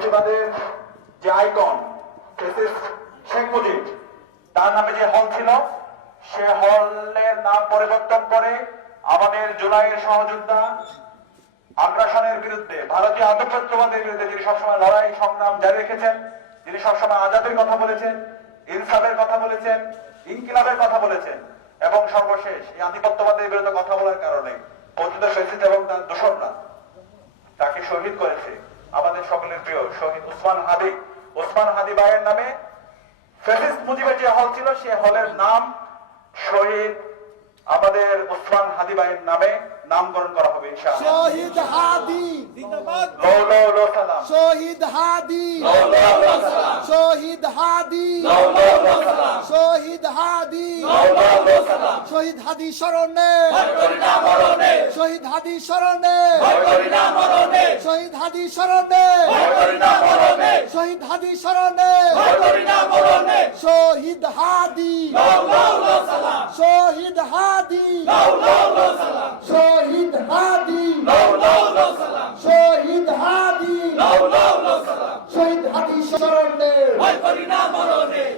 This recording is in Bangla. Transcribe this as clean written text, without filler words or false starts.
ফেসিবাদের যে আইকন শেখ মুজিব, তার নামে যে হল ছিল, সে হলের নাম পরিবর্তন করে আমাদের জুলাইয়ের সহযোদ্ধা আগ্রাসনের বিরুদ্ধে, ভারতীয় আধিপত্যবাদের বিরুদ্ধে যিনি সবসময় লড়াই সংগ্রাম জারি রেখেছেন, যিনি সবসময় আজাদের কথা বলেছেন, ইনসাফের কথা বলেছেন, ইনকিলাবের কথা বলেছেন, এবং সর্বশেষ এই আধিপত্যবাদের বিরুদ্ধে কথা বলার কারণে পতিত ফ্যাসিস্ট এবং তার দোসররা তাকে শহীদ করেছে। আমাদের সকলের প্রিয় শহীদ ওসমান হাদি ভাইয়ের নামে ফ্যাসিস্ট মুজিবের যে হল ছিল, সে হলের নাম শহীদ আমাদের ওসমান হাদি ভাইয়ের নামে নামকরণ করা হবে ইনশাআল্লাহ। শহীদ হাদি জিন্দাবাদ। লো লো লো সালাম। শহীদ হাদি লো লো লো সালাম। শহীদ হাদি লো লো লো সালাম। শহীদ হাদি লো লো লো সালাম। শহীদ হাদি স্মরণে ভয় করি না মরণে, শহীদ হাদি স্মরণে ভয় করি না মরণে, শহীদ হাদি স্মরণে ভয় করি না মরণে, শহীদ হাদি স্মরণে ভয় করি না মরণে, শহীদ হাদি লো লো লো সালাম। শহীদ হাদি লো লো লো সালাম। শহীদ হাদি লো লো লো সালাম। শহীদ হাদি লো লো লো সালাম। শহীদ হাদি স্মরণে ভয় করি না মরণে,